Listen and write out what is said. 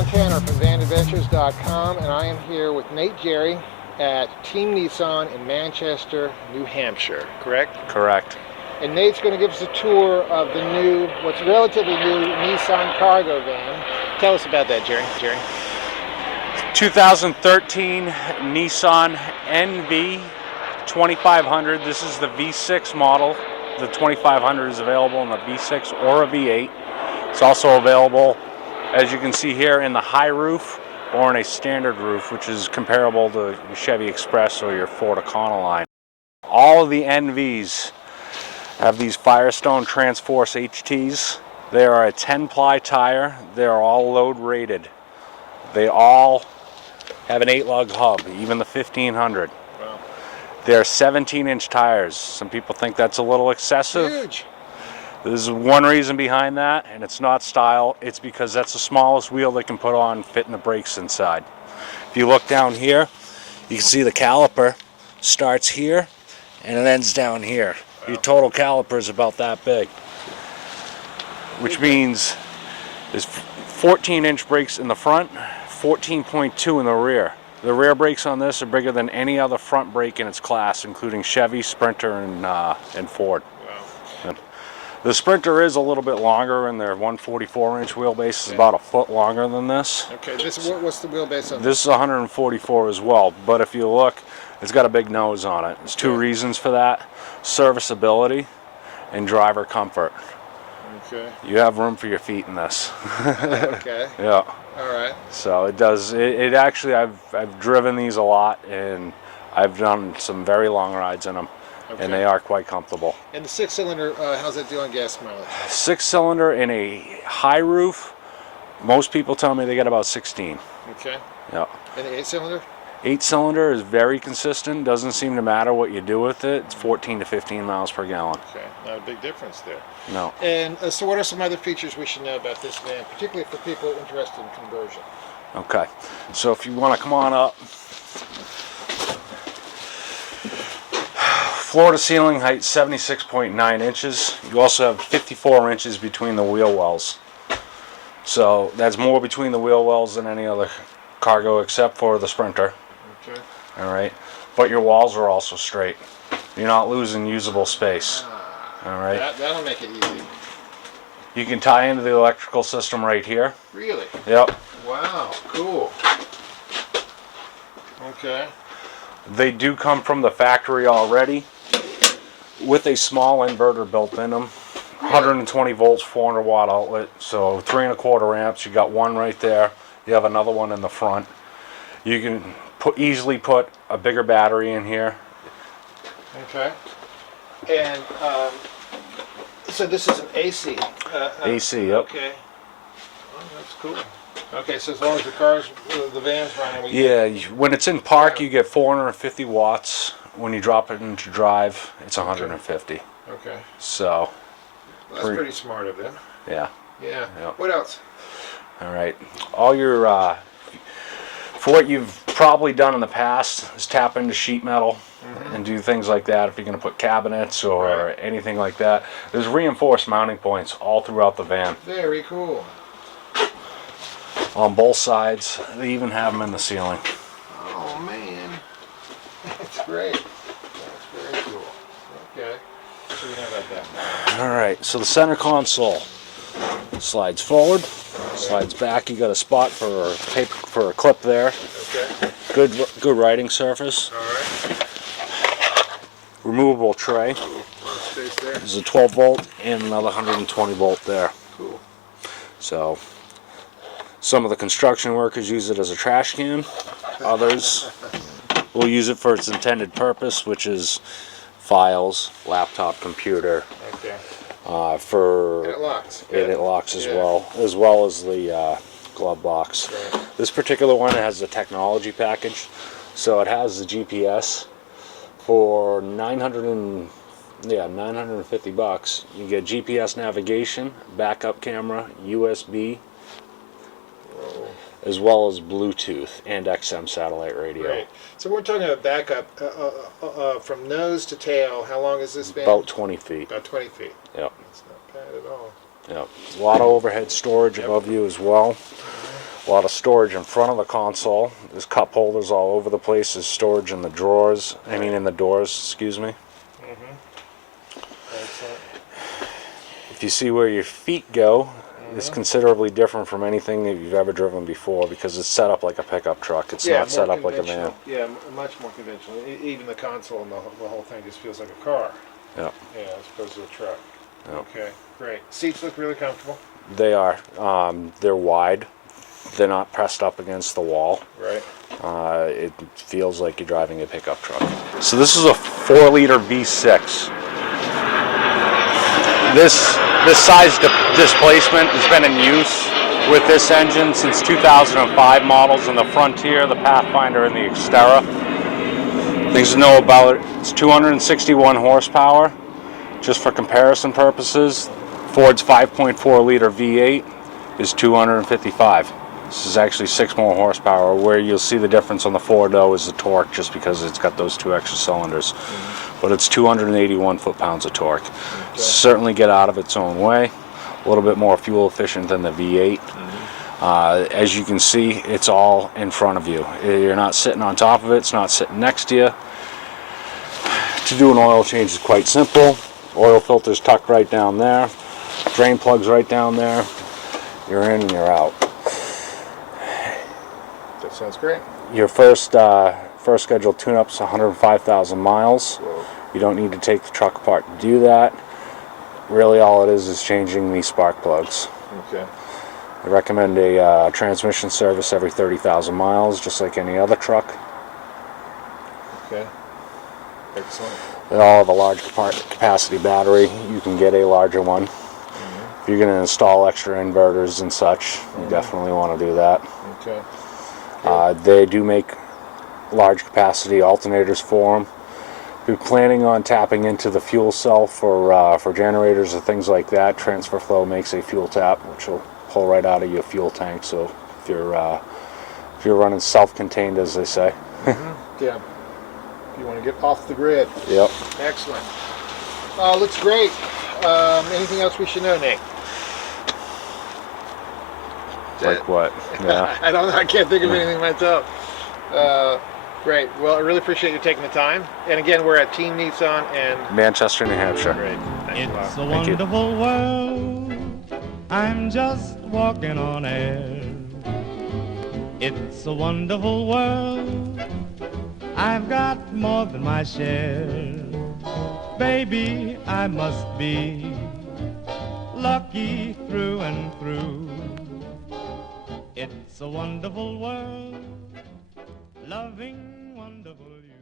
Montana from Vanadventures.com, and I am here with Nate Jerry at Team Nissan in Manchester, New Hampshire, correct? Correct. And Nate's going to give us a tour of the new, what's relatively new, Nissan cargo van. Tell us about that, Jerry. 2013 Nissan NV 2500. This is the V6 model. The 2500 is available in a V6 or a V8. It's also available, as you can see here, in the high roof or in a standard roof, which is comparable to Chevy Express or your Ford Econoline. All of the NVs have these Firestone Transforce HTs. They are a 10-ply tire. They are all load rated. They all have an 8-lug hub, even the 1500. Wow. They're 17-inch tires. Some people think that's a little excessive. Huge. There's one reason behind that, and it's not style. It's because that's the smallest wheel they can put on, fitting the brakes inside. If you look down here, you can see the caliper starts here and it ends down here. Wow. Your total caliper is about that big, which means there's 14-inch brakes in the front, 14.2 in the rear. The rear brakes on this are bigger than any other front brake in its class, including Chevy, Sprinter, and Ford. Wow. The Sprinter is a little bit longer, and their 144-inch wheelbase is about a foot longer than this. Okay, what's the wheelbase on this? Is 144 as well, but if you look, it's got a big nose on it. There's two reasons for that: serviceability and driver comfort. Okay. You have room for your feet in this. Okay. Yeah. All right. So it does. It actually, I've driven these a lot, and I've done some very long rides in them. Okay. And they are quite comfortable. And the 6-cylinder, how's that do on gas mileage? 6-cylinder in a high roof, most people tell me they get about 16. Okay. Yeah. And the 8-cylinder? 8-cylinder is very consistent. Doesn't seem to matter what you do with it. It's 14 to 15 miles per gallon. Okay. Not a big difference there. No. And so what are some other features we should know about this van, particularly for people interested in conversion? Okay. So if you want to come on up. Floor to ceiling height 76.9 inches. You also have 54 inches between the wheel wells. So that's more between the wheel wells than any other cargo except for the Sprinter. Okay. All right. But your walls are also straight. You're not losing usable space. All right. That'll make it easy. You can tie into the electrical system right here. Really? Yep. Wow. Cool. Okay. They do come from the factory already with a small inverter built in them. 120 volts, 400 watt outlet, so 3 1/4 amps. You got one right there. You have another one in the front. You can easily put a bigger battery in here. Okay. And so this is an AC. AC, yep. Okay. Oh, that's cool. Okay, so as long as the van's running, when it's in park, you get 450 watts. When you drop it into drive, it's 150. Okay. So. Well, that's pretty smart of them. Yeah. Yeah. Yep. What else? All right. All your, for what you've probably done in the past is tap into sheet metal and do things like that if you're going to put cabinets or anything like that. There's reinforced mounting points all throughout the van. Very cool. On both sides. They even have them in the ceiling. Oh, man. That's great. That's very cool. Okay. So we know about that. All right. So the center console slides forward, slides back. You got a spot for a clip there. Okay. Good writing surface. All right. Removable tray. Space there. There's a 12 volt and another 120 volt there. Cool. So some of the construction workers use it as a trash can. Others will use it for its intended purpose, which is files, laptop, computer. Okay. And it locks. It locks as well as the glove box. Right. This particular one has the technology package, so it has the GPS for 950 bucks. You get GPS navigation, backup camera, USB, as well as Bluetooth and XM satellite radio. Right. So we're talking about backup from nose to tail. How long is this van? About 20 feet. About 20 feet. Yep. That's not bad at all. Yep. A lot of overhead storage above you as well. A lot of storage in front of the console. There's cup holders all over the place. There's storage in the drawers. I mean, in the doors, excuse me. Excellent. If you see where your feet go, it's considerably different from anything that you've ever driven before because it's set up like a pickup truck. It's not set up like a van. Yeah, much more conventional. Even the console and the whole thing just feels like a car. Yeah. Yeah, as opposed to a truck. Yep. Okay, great. Seats look really comfortable. They are. They're wide. They're not pressed up against the wall. Right. It feels like you're driving a pickup truck. So this is a 4-liter V6. This size displacement has been in use with this engine since 2005 models in the Frontier, the Pathfinder, and the Xterra. Things to know about it: it's 261 horsepower. Just for comparison purposes, Ford's 5.4-liter V8 is 255. This is actually 6 more horsepower. Where you'll see the difference on the Ford, though, is the torque, just because it's got those 2 extra cylinders. But it's 281 foot-pounds of torque. Okay. Certainly get out of its own way. A little bit more fuel efficient than the V8. As you can see, it's all in front of you. You're not sitting on top of it. It's not sitting next to you. To do an oil change is quite simple. Oil filter's tucked right down there. Drain plug's right down there. You're in and you're out. That sounds great. Your first scheduled tune-up's 105,000 miles. Whoa. You don't need to take the truck apart to do that. Really, all it is changing these spark plugs. Okay. I recommend a transmission service every 30,000 miles, just like any other truck. Okay. Excellent. They all have a large capacity battery. You can get a larger one. If you're going to install extra inverters and such, you definitely want to do that. Okay. They do make large capacity alternators for them. If you're planning on tapping into the fuel cell for generators or things like that, Transfer Flow makes a fuel tap, which will pull right out of your fuel tank. So if you're running self-contained, as they say. Yeah. If you want to get off the grid. Yep. Excellent. Looks great. Anything else we should know, Nick? Like what? Yeah. I don't know. I can't think of anything myself. Great. Well, I really appreciate you taking the time. And again, we're at Team Nissan and Manchester, New Hampshire. great. Thanks a lot. It's a wonderful world. I'm just walking on air. It's a wonderful world. I've got more than my share. Baby, I must be lucky through and through. It's a wonderful world, loving wonderful you.